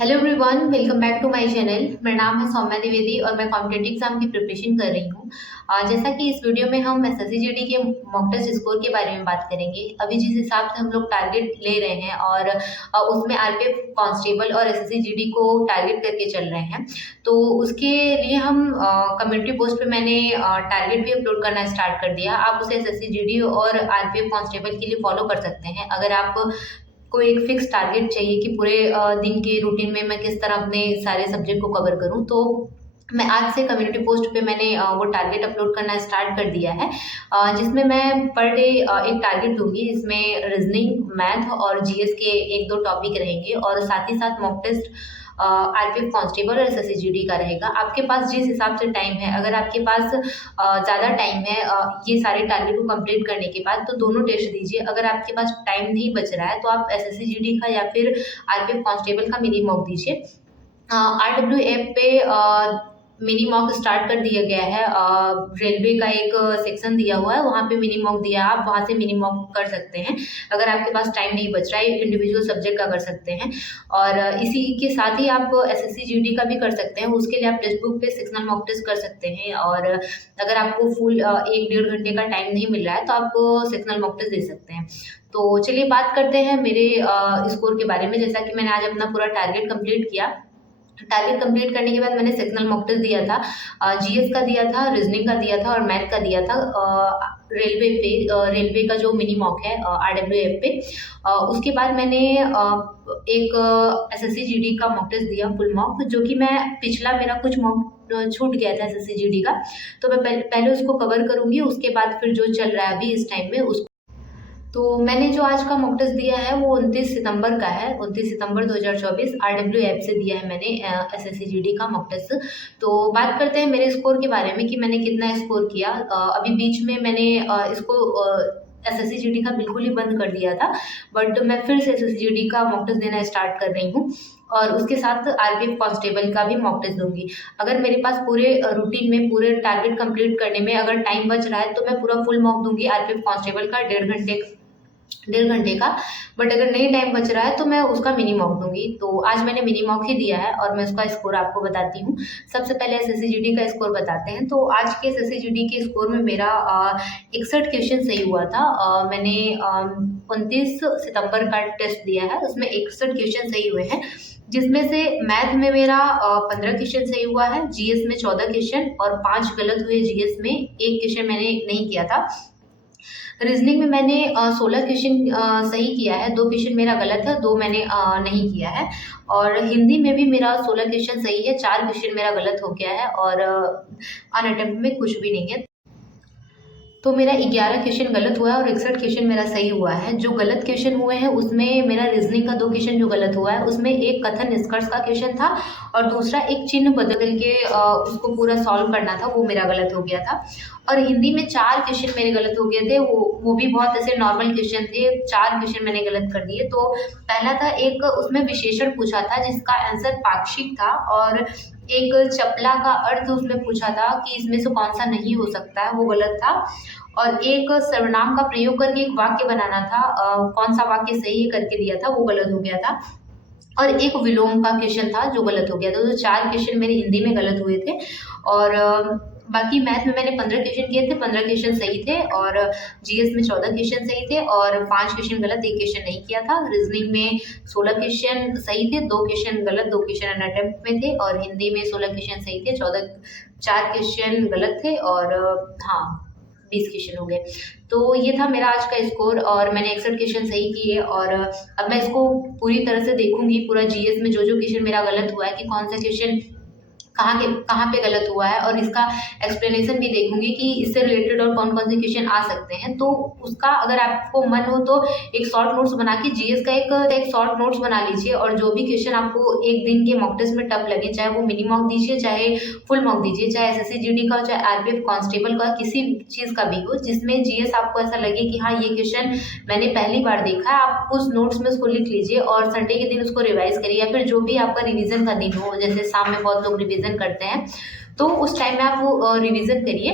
Hello everyone, welcome back to my channel. मेरा नाम है सौम्या द्विवेदी और मैं कॉम्पिटिटिव एग्जाम की प्रिपरेशन कर रही हूँ। जैसा कि इस वीडियो में हम एसएससी जीडी के मॉक टेस्ट स्कोर के बारे में बात करेंगे। अभी जिस हिसाब से हम लोग टारगेट ले रहे हैं और उसमें आरपीएफ कांस्टेबल और एसएससी जीडी को टारगेट करके चल रहे हैं, तो उसके लिए हम कम्युनिटी पोस्ट पे मैंने टारगेट भी अपलोड करना स्टार्ट कर दिया। आप उसे एसएससी जीडी और आरपीएफ कांस्टेबल के लिए फॉलो कर सकते हैं। अगर आप को एक फिक्स टारगेट चाहिए कि पूरे दिन के रूटीन में मैं किस तरह अपने सारे सब्जेक्ट को कवर करूं, तो मैं आज से कम्युनिटी पोस्ट पे मैंने वो टारगेट अपलोड करना स्टार्ट कर दिया है, जिसमें मैं पर डे एक टारगेट दूंगी। इसमें रीजनिंग, मैथ और जीएस के एक दो टॉपिक रहेंगे और साथ ही साथ मॉक टेस्ट आरपीएफ कांस्टेबल और एसएससी जीडी का रहेगा। आपके पास जिस हिसाब से टाइम है, अगर आपके पास ज़्यादा टाइम है ये सारे टारगेट को कंप्लीट करने के बाद, तो दोनों टेस्ट दीजिए। अगर आपके पास टाइम नहीं बच रहा है तो आप एसएससी जीडी का या फिर आरपीएफ कांस्टेबल का मिनी मॉक दीजिए। आरडब्ल्यू ऐप पे मिनी मॉक स्टार्ट कर दिया गया है। रेलवे का एक सेक्शन दिया हुआ है, वहाँ पे मिनी मॉक दिया है, आप वहाँ से मिनी मॉक कर सकते हैं। अगर आपके पास टाइम नहीं बच रहा है, इंडिविजुअल सब्जेक्ट का कर सकते हैं। और इसी के साथ ही आप एसएससी जीडी का भी कर सकते हैं। उसके लिए आप टेक्स्ट बुक पे सेक्शनल मॉक टेस्ट कर सकते हैं। और अगर आपको फुल 1-1.5 घंटे का टाइम नहीं मिल रहा है तो आप सेक्शनल मॉक टेस्ट दे सकते हैं। तो चलिए बात करते हैं मेरे स्कोर के बारे में। जैसा कि मैंने आज अपना पूरा टारगेट कंप्लीट किया। टारगेट कंप्लीट करने के बाद मैंने सेक्शनल मॉक टेस्ट दिया था, जीएस का दिया था, रीजनिंग का दिया था और मैथ का दिया था। रेलवे का जो मिनी मॉक है आरडब्ल्यू ऐप पे। उसके बाद मैंने एक एसएससी जीडी का मॉक टेस्ट दिया, फुल मॉक, जो कि मैं पिछला मेरा कुछ मॉक छूट गया था एसएससी जीडी का, तो मैं पहले उसको कवर करूंगी। उसके बाद फिर जो चल रहा है अभी इस टाइम में उसको। तो मैंने जो आज का मॉक टेस्ट दिया है वो 29 सितंबर का है। 29 सितंबर 2024 आरडब्ल्यू ऐप से दिया है मैंने एसएससी जीडी का मॉक टेस्ट। तो बात करते हैं मेरे स्कोर के बारे में कि मैंने कितना स्कोर किया। अभी बीच में मैंने इसको एसएससी जीडी का बिल्कुल ही बंद कर दिया था, बट मैं फिर से एसएससी जीडी का मॉक टेस्ट देना स्टार्ट कर रही हूँ और उसके साथ आरपीएफ कांस्टेबल का भी मॉक टेस्ट दूंगी। अगर मेरे पास पूरे रूटीन में पूरे टारगेट कंप्लीट करने में अगर टाइम बच रहा है तो मैं पूरा फुल मॉक दूंगी आरपीएफ कांस्टेबल का 1.5 घंटे का। बट अगर नहीं टाइम बच रहा है तो मैं उसका मिनी मॉक दूंगी। तो आज मैंने मिनी मॉक ही दिया है और मैं उसका स्कोर आपको बताती हूँ। सबसे पहले एसएससी जीडी का स्कोर बताते हैं। तो आज के एसएससी जीडी के स्कोर में मेरा 61 क्वेश्चन सही हुआ था। मैंने 29 सितंबर का टेस्ट दिया है, उसमें 61 क्वेश्चन सही हुए हैं, जिसमें से मैथ में मेरा 15 क्वेश्चन सही हुआ है, जीएस में 14 क्वेश्चन और 5 गलत हुए। जीएस में 1 क्वेश्चन मैंने नहीं किया था। रीजनिंग में मैंने 16 क्वेश्चन सही किया है, 2 क्वेश्चन मेरा गलत है, 2 मैंने नहीं किया है। और हिंदी में भी मेरा 16 क्वेश्चन सही है, 4 क्वेश्चन मेरा गलत हो गया है और अनअटेम्प्ट में कुछ भी नहीं है। तो मेरा 11 क्वेश्चन गलत हुआ है और 61 क्वेश्चन मेरा सही हुआ है। जो गलत क्वेश्चन हुए हैं उसमें मेरा रीजनिंग का 2 क्वेश्चन जो गलत हुआ है, उसमें एक कथन निष्कर्ष का क्वेश्चन था और दूसरा एक चिन्ह बदल के उसको पूरा सॉल्व करना था, वो मेरा गलत हो गया था। और हिंदी में 4 क्वेश्चन मेरे गलत हो गए थे, वो भी बहुत ऐसे नॉर्मल क्वेश्चन थे। 4 क्वेश्चन मैंने गलत कर दिए। तो पहला था, एक उसमें विशेषण पूछा था जिसका आंसर पाक्षिक था, और एक चपला का अर्थ उसमें पूछा था कि इसमें से कौन सा नहीं हो सकता है, वो गलत था। और एक सर्वनाम का प्रयोग करके एक वाक्य बनाना था, कौन सा वाक्य सही है करके दिया था, वो गलत हो गया था। और एक विलोम का क्वेश्चन था जो गलत हो गया था। तो 4 क्वेश्चन मेरे हिंदी में गलत हुए थे। और बाकी मैथ में मैंने 15 क्वेश्चन किए थे, 15 क्वेश्चन सही थे। और जीएस में 14 क्वेश्चन सही थे और 5 क्वेश्चन गलत, 1 क्वेश्चन नहीं किया था। रीजनिंग में 16 क्वेश्चन सही थे, 2 क्वेश्चन गलत, 2 क्वेश्चन अनअटेम्प्ट में थे। और हिंदी में 16 क्वेश्चन सही थे, 4 क्वेश्चन गलत थे और 20 क्वेश्चन हो गए। तो ये था मेरा आज का स्कोर और मैंने 61 क्वेश्चन सही किए। और अब मैं इसको पूरी तरह से देखूंगी, पूरा जीएस में जो जो क्वेश्चन मेरा गलत हुआ है कि कौन सा क्वेश्चन कहाँ पे गलत हुआ है, और इसका एक्सप्लेनेशन भी देखूंगी कि इससे रिलेटेड और कौन कौन से क्वेश्चन आ सकते हैं। तो उसका अगर आपको मन हो तो एक शॉर्ट नोट्स बना के जीएस का एक शॉर्ट नोट्स बना लीजिए। और जो भी क्वेश्चन आपको एक दिन के मॉक टेस्ट में टफ लगे, चाहे वो मिनी मॉक दीजिए, चाहे फुल मॉक दीजिए, चाहे एसएससी जीडी का, चाहे आरपीएफ कांस्टेबल का, किसी चीज़ का भी हो जिसमें जीएस आपको ऐसा लगे कि हाँ ये क्वेश्चन मैंने पहली बार देखा है, आप उस नोट्स में उसको लिख लीजिए और संडे के दिन उसको रिवाइज करिए। या फिर जो भी आपका रिविजन का दिन हो, जैसे शाम में बहुत लोग रिविजन करते हैं, तो उस टाइम में आप वो रिविजन करिए।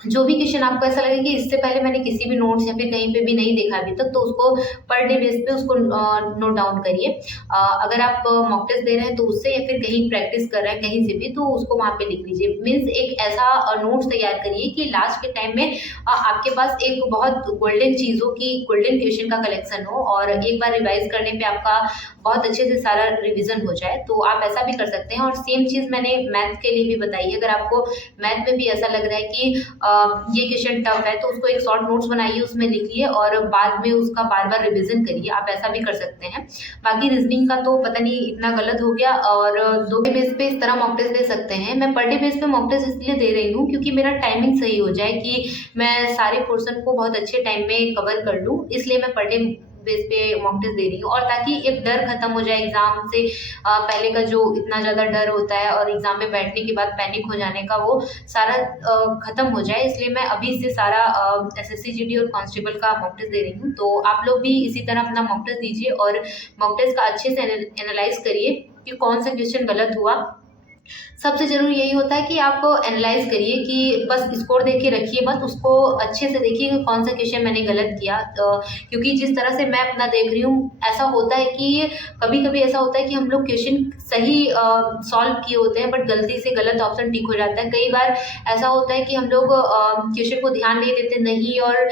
जो भी क्वेश्चन आपको ऐसा लगे कि इससे पहले मैंने किसी भी नोट्स या फिर कहीं पे भी नहीं देखा अभी तक, तो उसको पर डे बेस पे उसको नोट डाउन करिए। अगर आप मॉक टेस्ट दे रहे हैं तो उससे, या फिर कहीं प्रैक्टिस कर रहे हैं कहीं से भी, तो उसको वहाँ पे लिख लीजिए। मीन्स एक ऐसा नोट्स तैयार करिए कि लास्ट के टाइम में आपके पास एक बहुत गोल्डन चीज़ों की, गोल्डन क्वेश्चन का कलेक्शन हो, और एक बार रिवाइज करने पे आपका बहुत अच्छे से सारा रिवीजन हो जाए। तो आप ऐसा भी कर सकते हैं। और सेम चीज़ मैंने मैथ के लिए भी बताई है। अगर आपको मैथ में भी ऐसा लग रहा है कि ये क्वेश्चन टफ है, तो उसको एक शॉर्ट नोट्स बनाइए, उसमें लिखिए और बाद में उसका बार बार रिवीजन करिए। आप ऐसा भी कर सकते हैं। बाकी रीजनिंग का तो पता नहीं इतना गलत हो गया। और 2 डे बेस पे इस तरह मॉक टेस्ट दे सकते हैं। मैं पर डे बेस पे मॉक टेस्ट इसलिए दे रही हूँ क्योंकि मेरा टाइमिंग सही हो जाए, कि मैं सारे पोर्शन को बहुत अच्छे टाइम में कवर कर लूँ, इसलिए मैं पर डे बेस पे मॉक टेस्ट दे रही हूँ। और ताकि एक डर खत्म हो जाए एग्जाम से पहले का, जो इतना ज़्यादा डर होता है और एग्जाम में बैठने के बाद पैनिक हो जाने का, वो सारा खत्म हो जाए। इसलिए मैं अभी से सारा एसएससी जीडी और कांस्टेबल का मॉक टेस्ट दे रही हूँ। तो आप लोग भी इसी तरह अपना मॉक टेस्ट दीजिए और मॉक टेस्ट का अच्छे से एनालाइज करिए कि कौन सा क्वेश्चन गलत हुआ। सबसे जरूरी यही होता है कि आप एनालाइज करिए, कि बस स्कोर देख के रखिए मत, उसको अच्छे से देखिए कि कौन सा क्वेश्चन मैंने गलत किया। क्योंकि जिस तरह से मैं अपना देख रही हूँ, ऐसा होता है कि कभी कभी ऐसा होता है कि हम लोग क्वेश्चन सही सॉल्व किए होते हैं, बट गलती से गलत ऑप्शन टिक हो जाता है। कई बार ऐसा होता है कि हम लोग क्वेश्चन को ध्यान नहीं देते नहीं, और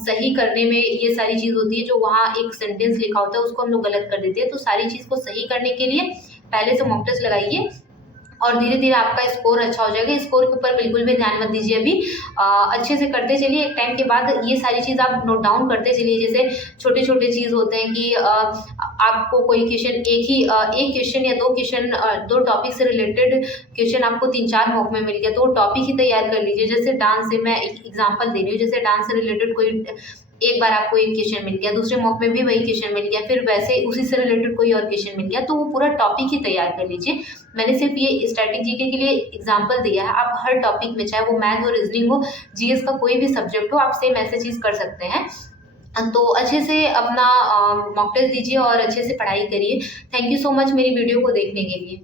सही करने में ये सारी चीज़ होती है, जो वहाँ एक सेंटेंस लिखा होता है उसको हम लोग गलत कर देते हैं। तो सारी चीज़ को सही करने के लिए पहले से मॉक टेस्ट लगाइए, और धीरे धीरे आपका स्कोर अच्छा हो जाएगा। स्कोर के ऊपर बिल्कुल भी ध्यान मत दीजिए अभी। अच्छे से करते चलिए। एक टाइम के बाद ये सारी चीज़ आप नोट डाउन करते चलिए। जैसे छोटे छोटे चीज़ होते हैं कि आपको कोई क्वेश्चन, एक क्वेश्चन या 2 क्वेश्चन, 2 टॉपिक से रिलेटेड क्वेश्चन आपको 3-4 मॉक में मिल गया, तो वो टॉपिक ही तैयार कर लीजिए। जैसे डांस से मैं एक एग्जाम्पल दे रही हूँ, जैसे डांस से रिलेटेड कोई एक बार आपको एक क्वेश्चन मिल गया, दूसरे मॉक में भी वही क्वेश्चन मिल गया, फिर वैसे उसी से रिलेटेड कोई और क्वेश्चन मिल गया, तो वो पूरा टॉपिक ही तैयार कर लीजिए। मैंने सिर्फ ये स्ट्रैटेजी के लिए एग्जांपल दिया है। आप हर टॉपिक में, चाहे वो मैथ हो, रीजनिंग हो, जीएस का कोई भी सब्जेक्ट हो, आप सेम ऐसे चीज़ कर सकते हैं। तो अच्छे से अपना मॉक टेस्ट दीजिए और अच्छे से पढ़ाई करिए। थैंक यू सो मच मेरी वीडियो को देखने के लिए।